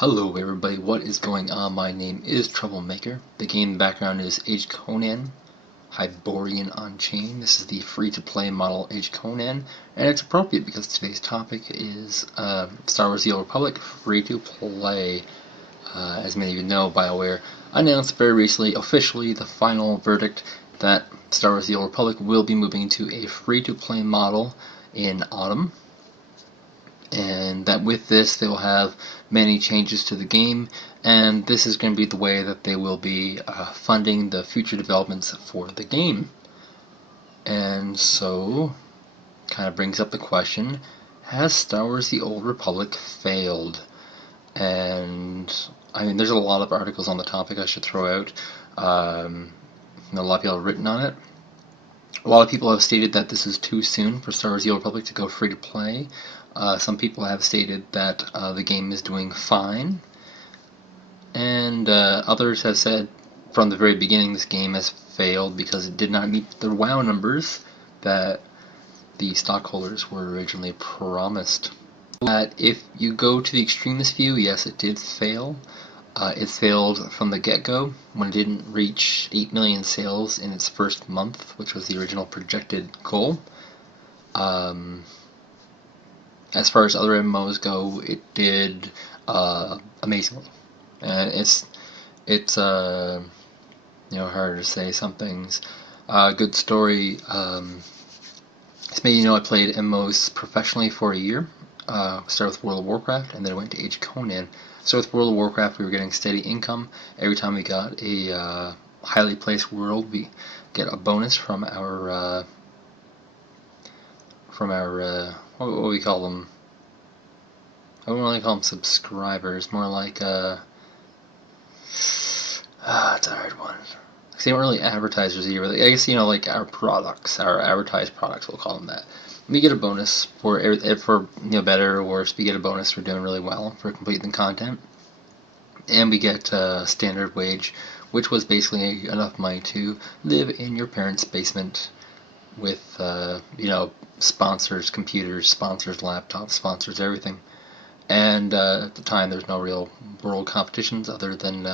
Hello everybody, what is going on? My name is Troublemaker. The game background is Age of Conan, Hyborian on-chain. This is the free-to-play model Age of Conan, and it's appropriate because today's topic is Star Wars The Old Republic free-to-play. As many of you know, Bioware announced very recently, officially, the final verdict that Star Wars The Old Republic will be moving to a free-to-play model in autumn. And that with this they will have many changes to the game, and this is going to be the way that they will be funding the future developments for the game. And so, kind of brings up the question, has Star Wars The Old Republic failed? And, I mean, there's a lot of articles on the topic I should throw out. A lot of people have written on it. A lot of people have stated that this is too soon for Star Wars The Old Republic to go free to play. Some people have stated that the game is doing fine, and others have said from the very beginning this game has failed because it did not meet the WoW numbers that the stockholders were originally promised. If you go to the extremist view, yes, it did fail. It failed from the get-go when it didn't reach 8 million sales in its first month, which was the original projected goal. As far as other MMOs go, it did amazingly. And it's harder to say some things. Good story. As many of you know, I played MMOs professionally for a year. Started with World of Warcraft, and then I went to Age of Conan. So with World of Warcraft, we were getting steady income. Every time we got a highly placed world, we get a bonus from our what do we call them? I wouldn't really call them subscribers, more like it's a hard one. Because they weren't really advertisers either. I guess, like our products, our advertised products, we'll call them that. We get a bonus for better or worse. We get a bonus for doing really well for completing the content, and we get standard wage, which was basically enough money to live in your parents' basement with sponsors, computers, sponsors, laptops, sponsors, everything. And at the time, there's no real world competitions other than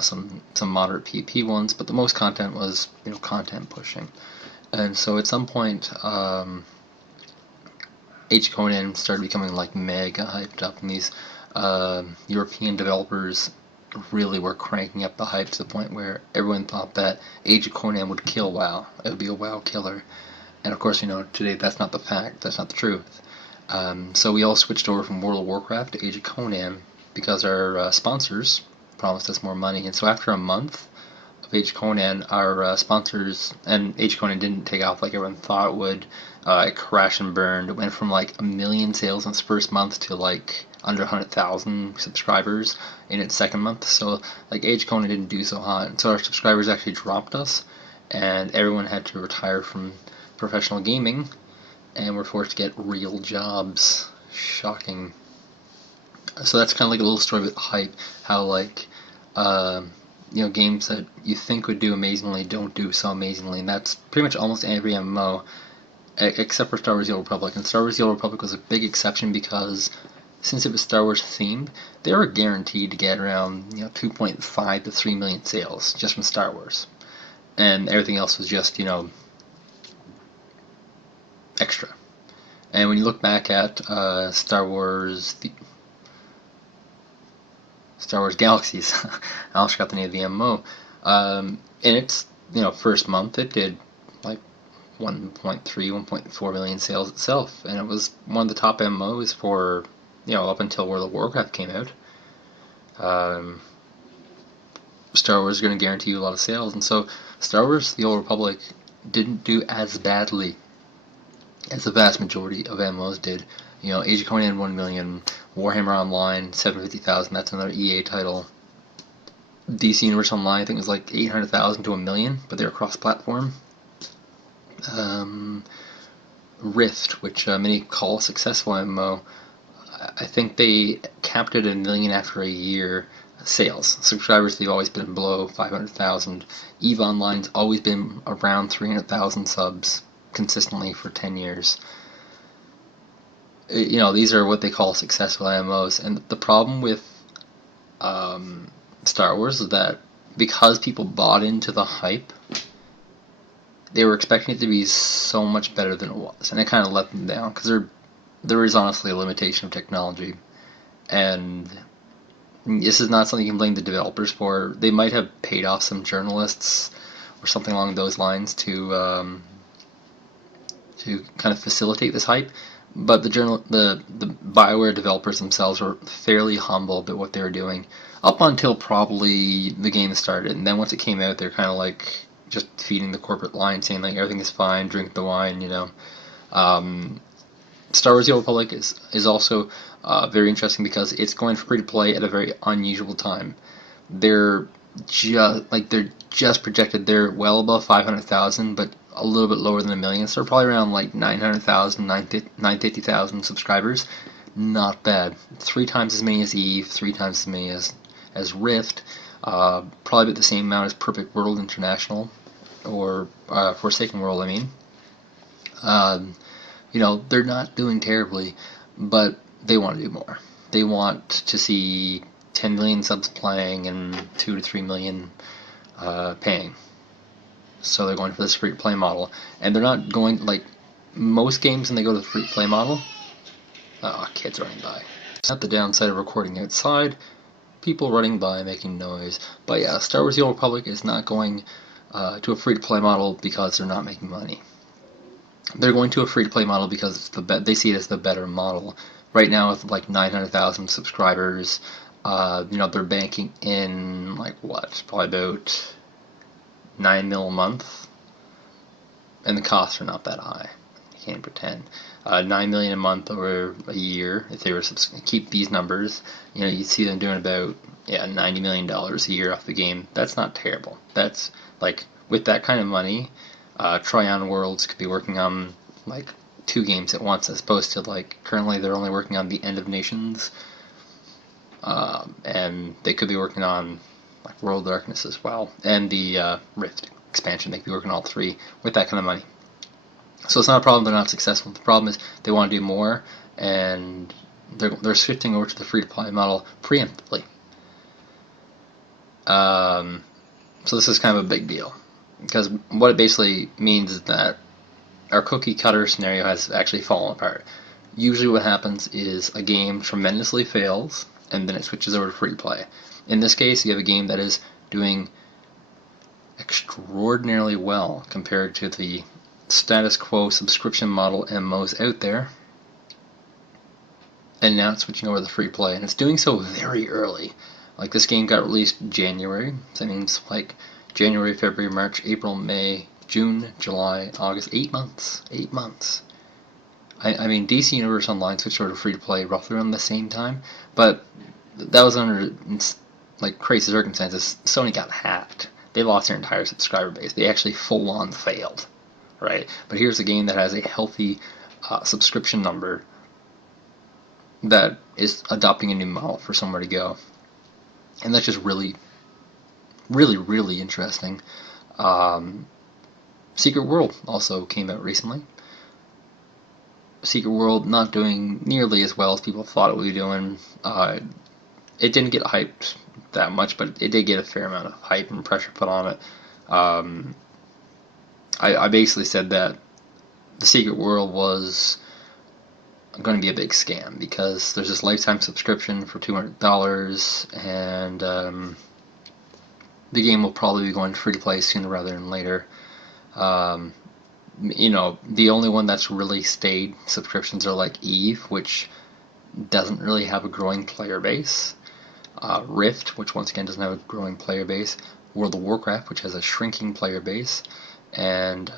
some moderate PvP ones, but the most content was content pushing. And so at some point, Age of Conan started becoming like mega hyped up, and these European developers really were cranking up the hype to the point where everyone thought that Age of Conan would kill WoW. It would be a WoW killer. And of course, today that's not the fact, that's not the truth. So we all switched over from World of Warcraft to Age of Conan because our sponsors promised us more money. And so after a month of Age of Conan, our sponsors, and Age of Conan didn't take off like everyone thought it would. It crashed and burned. It went from like 1 million sales in its first month to like under 100,000 subscribers in its second month. So like Age of Conan didn't do so hot. And so our subscribers actually dropped us, and everyone had to retire from professional gaming, and we're forced to get real jobs. Shocking. So that's kind of like a little story about hype, how like games that you think would do amazingly don't do so amazingly, and that's pretty much almost every MMO except for Star Wars The Old Republic. And Star Wars The Old Republic was a big exception because since it was Star Wars themed, they were guaranteed to get around 2.5 to 3 million sales just from Star Wars, and everything else was just extra. And when you look back at Star Wars Galaxies, I almost forgot the name of the MMO. In its first month, it did like 1.3, 1.4 million sales itself, and it was one of the top MMOs for up until World of Warcraft came out. Star Wars is going to guarantee you a lot of sales, and so Star Wars: The Old Republic didn't do as badly as the vast majority of MMOs did. Age of Conan 1 million, Warhammer Online 750,000. That's another EA title. DC Universe Online, I think it was like 800,000 to 1 million, but they're cross-platform. Rift, which many call a successful MMO, I think they capped it at 1 million after a year. Sales. Subscribers, they've always been below 500,000. EVE Online's always been around 300,000 subs consistently for 10 years. You know, these are what they call successful MMOs, and the problem with Star Wars is that because people bought into the hype, they were expecting it to be so much better than it was, and it kind of let them down because there is honestly a limitation of technology, and this is not something you can blame the developers for. They might have paid off some journalists or something along those lines to kind of facilitate this hype, but the Bioware developers themselves were fairly humble about what they were doing up until probably the game started, and then once it came out, they're kind of like just feeding the corporate line, saying like everything is fine, drink the wine, you know. Star Wars: The Old Republic is also very interesting because it's going free to play at a very unusual time. They're just projected. They're well above 500,000, but a little bit lower than a million. So they're probably around like 900,000, 950,000 subscribers. Not bad. 3 times as many as Eve, 3 times as many as Rift. Probably about the same amount as Perfect World International, or Forsaken World, I mean. You know, they're not doing terribly, but they want to do more. They want to see 10 million subs playing and 2 to 3 million paying. So they're going for this free-to-play model. And they're not going, like, most games when they go to the free-to-play model, kids running by. It's not the downside of recording outside, people running by making noise. But yeah, Star Wars: The Old Republic is not going to a free-to-play model because they're not making money. They're going to a free-to-play model because they see it as the better model. Right now, with like 900,000 subscribers, you know, they're banking in like what, probably about 9 mil a month, and the costs are not that high. You can't pretend. 9 million a month over a year. If they were to keep these numbers, you know, you'd see them doing about $90 million a year off the game. That's not terrible. That's like, with that kind of money, Tryon Worlds could be working on like 2 games at once, as opposed to like currently they're only working on the End of Nations, and they could be working on like World of Darkness as well, and the Rift expansion. They could be working on all 3 with that kind of money. So it's not a problem they're not successful. The problem is they want to do more, and they're shifting over to the free-to-play model preemptively. So this is kind of a big deal, because what it basically means is that our cookie cutter scenario has actually fallen apart. Usually what happens is a game tremendously fails, and then it switches over to free to play. In this case, you have a game that is doing extraordinarily well compared to the status quo subscription model MMOs out there, and now it's switching over to the free play, and it's doing so very early. Like, this game got released January, so that means like January, February, March, April, May, June, July, August, 8 months. 8 months. I mean, DC Universe Online switched over to free to play roughly around the same time, but that was under like crazy circumstances. Sony got hacked. They lost their entire subscriber base. They actually full on failed, right? But here's a game that has a healthy subscription number that is adopting a new model for somewhere to go, and that's just really, really, really interesting. Secret World also came out recently. Secret World not doing nearly as well as people thought it would be doing. It didn't get hyped that much, but it did get a fair amount of hype and pressure put on it. I basically said that the Secret World was going to be a big scam, because there's this lifetime subscription for $200, and the game will probably be going free to play sooner rather than later. You know, the only one that's really stayed subscriptions are like Eve, which doesn't really have a growing player base. Rift, which once again doesn't have a growing player base. World of Warcraft, which has a shrinking player base. And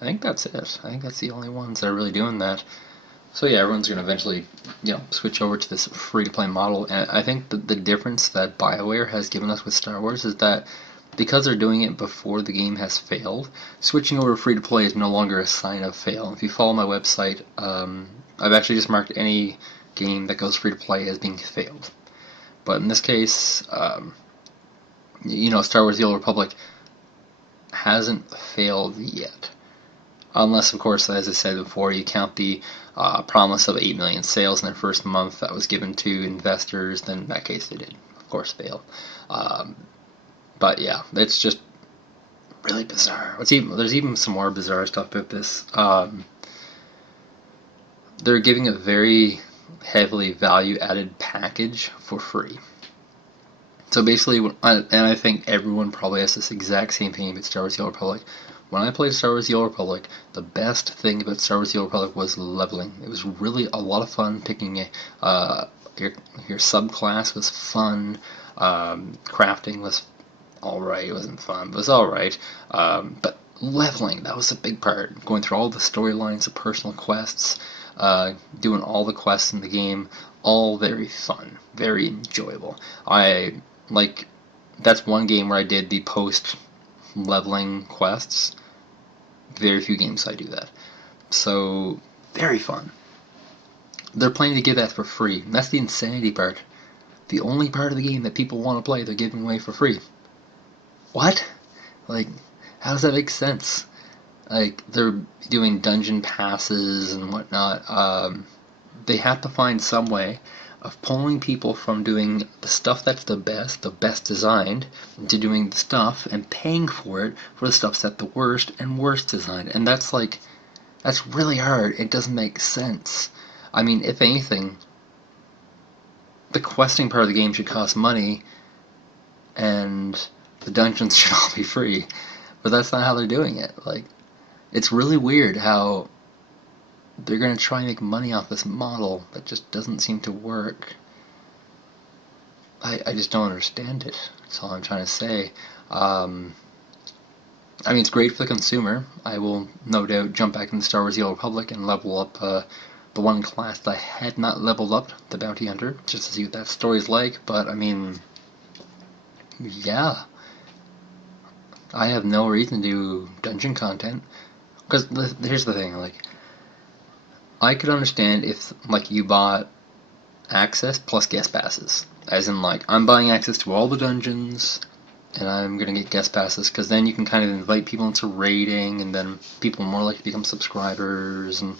I think that's it. I think that's the only ones that are really doing that. So yeah, everyone's going to eventually, switch over to this free-to-play model. And I think the difference that Bioware has given us with Star Wars is that because they're doing it before the game has failed, switching over to free-to-play is no longer a sign of fail. If you follow my website, I've actually just marked any game that goes free-to-play as being failed. But in this case, Star Wars: The Old Republic hasn't failed yet. Unless, of course, as I said before, you count the promise of 8 million sales in their first month that was given to investors, then in that case they did, of course, fail. But yeah, it's just really bizarre. There's even some more bizarre stuff about this. They're giving a very heavily value-added package for free. So basically, and I think everyone probably has this exact same thing about Star Wars: The Old Republic. When I played Star Wars: The Old Republic, the best thing about Star Wars: The Old Republic was leveling. It was really a lot of fun. Picking your subclass was fun. Crafting was alright. It wasn't fun, but it was alright. But leveling, that was a big part. Going through all the storylines, the personal quests, doing all the quests in the game, all very fun, very enjoyable. That's one game where I did the post leveling quests. Very few games I do that. So, very fun. They're planning to give that for free. And that's the insanity part. The only part of the game that people want to play, they're giving away for free. What? How does that make sense? They're doing dungeon passes and whatnot. They have to find some way of pulling people from doing the stuff that's the best designed, into doing the stuff and paying for it for the stuff that's the worst and worst designed. And that's really hard. It doesn't make sense. I mean, if anything, the questing part of the game should cost money, and the dungeons should all be free. But that's not how they're doing it. It's really weird how they're going to try and make money off this model that just doesn't seem to work. I just don't understand it. That's all I'm trying to say. I mean, it's great for the consumer. I will no doubt jump back into Star Wars: The Old Republic and level up the one class that I had not leveled up, the Bounty Hunter, just to see what that story's like. But, I mean, yeah. I have no reason to do dungeon content. Because here's the thing, I could understand if, you bought access plus guest passes. As in, I'm buying access to all the dungeons, and I'm going to get guest passes, because then you can kind of invite people into raiding, and then people are more likely to become subscribers, and,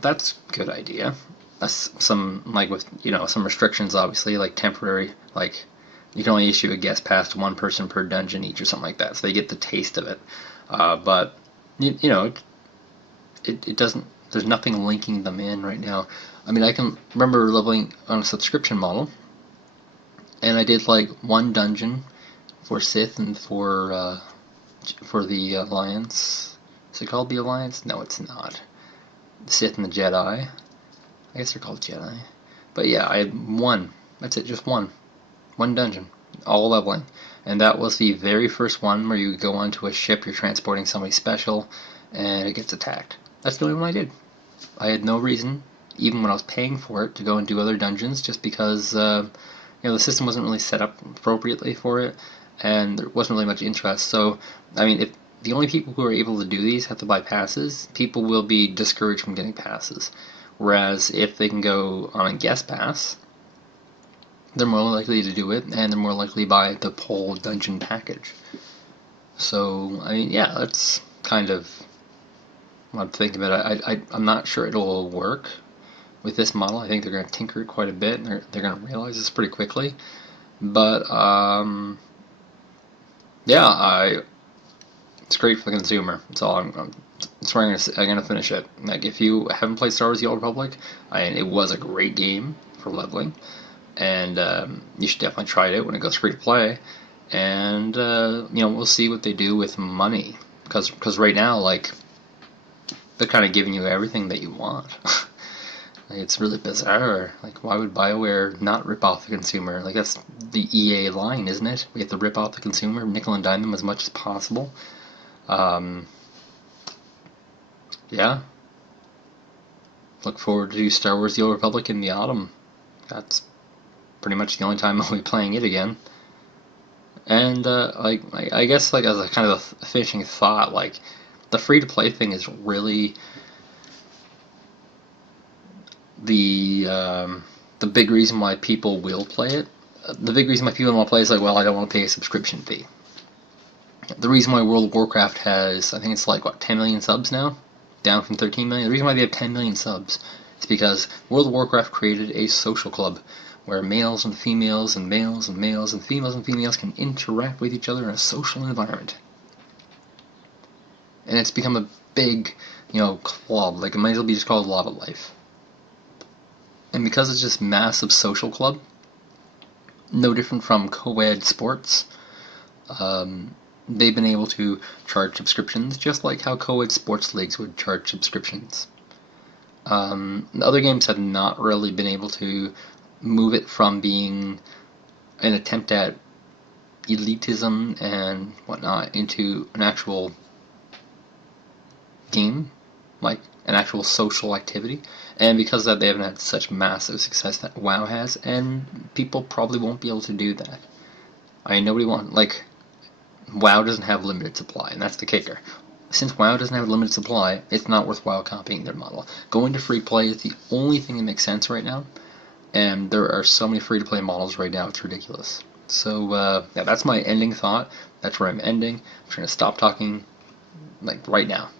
that's a good idea. That's some, with, some restrictions, obviously, temporary, you can only issue a guest pass to one person per dungeon each, or something like that, so they get the taste of it. But, it doesn't, there's nothing linking them in right now. I mean, I can remember leveling on a subscription model, and I did one dungeon for Sith and for the Alliance. Is it called the Alliance? No, it's not. The Sith and the Jedi. I guess they're called Jedi. But yeah, I had one. That's it, just one. One dungeon. All leveling. And that was the very first one where you go onto a ship, you're transporting somebody special, and it gets attacked. That's the only one I did. I had no reason, even when I was paying for it, to go and do other dungeons, just because the system wasn't really set up appropriately for it, and there wasn't really much interest. So, I mean, if the only people who are able to do these have to buy passes, people will be discouraged from getting passes. Whereas if they can go on a guest pass, they're more likely to do it, and they're more likely to buy the whole dungeon package. So, I mean, yeah, that's kind of what I'm thinking about it. I'm not sure it'll work with this model. I think they're going to tinker it quite a bit, and they're going to realize this pretty quickly. But, yeah, it's great for the consumer. That's all that's where I'm going to finish it. If you haven't played Star Wars: The Old Republic, it was a great game for leveling, and you should definitely try it out when it goes free to play. And we'll see what they do with money, because right now, they're kind of giving you everything that you want. It's really bizarre. Why would Bioware not rip off the consumer? That's the EA line, isn't it? We have to rip off the consumer, nickel and dime them as much as possible. Yeah. Look forward to Star Wars: The Old Republic in the autumn. That's pretty much the only time I'll be playing it again. And, I guess, as a kind of a finishing thought, the free-to-play thing is really the big reason why people will play it. The big reason why people want to play is I don't want to pay a subscription fee. The reason why World of Warcraft has, I think it's 10 million subs now? down from 13 million. The reason why they have 10 million subs is because World of Warcraft created a social club where males and females and males and males and females can interact with each other in a social environment. And it's become a big, club. Like, it might as well be just called Lava Life. And because it's just massive social club, no different from co-ed sports, they've been able to charge subscriptions just like how co-ed sports leagues would charge subscriptions. The other games have not really been able to move it from being an attempt at elitism and whatnot into an actual game, like an actual social activity. And because of that, they haven't had such massive success that WoW has, and people probably won't be able to do that. Nobody wants, WoW doesn't have limited supply, and that's the kicker. Since WoW doesn't have limited supply, it's not worthwhile copying their model. Going to free play is the only thing that makes sense right now, and there are so many free to play models right now, it's ridiculous. So, yeah, that's my ending thought. That's where I'm ending. I'm trying to stop talking, right now.